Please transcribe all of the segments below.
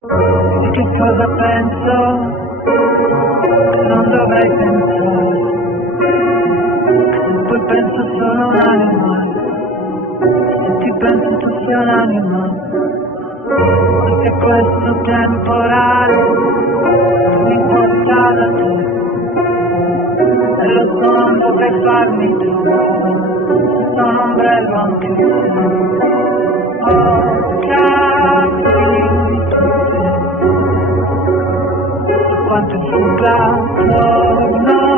Che cosa penso? Non dovrei pensare. Poi penso sono un animale. Se ti penso tu sei un animale. Perché questo temporale mi porta da te. E lo so, non dovrei farmi trovare. Sono ombrello anche se ho capito quanto fugga torno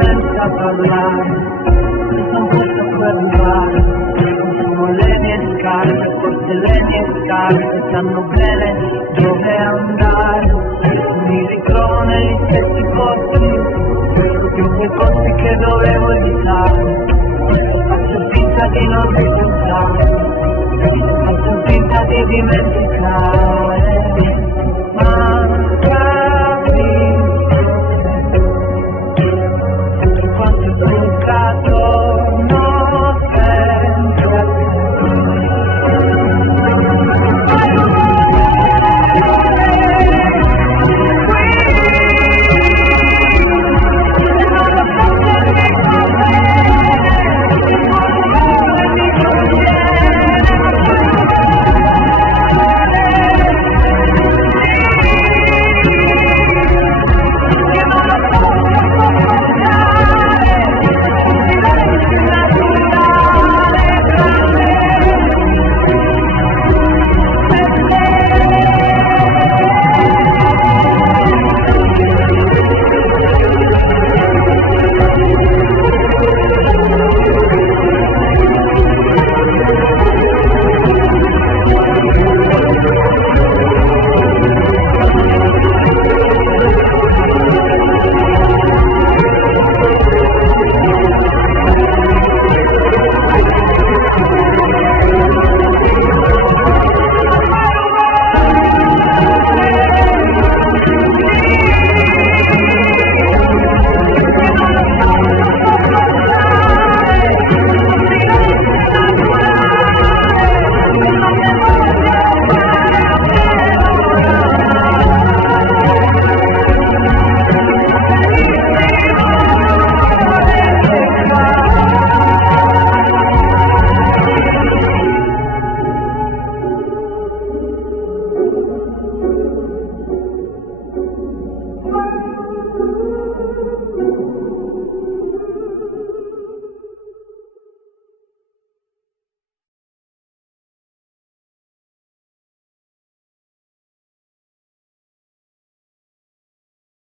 senza parlare, sono questo per arrivare, sono le mie scarpe, forse le mie scarpe sanno bene dove andare, mi ritrovo negli stessi posti, più quei posti che dovevo evitare, faccio finta di non ripensare, faccio finta di dimenticare.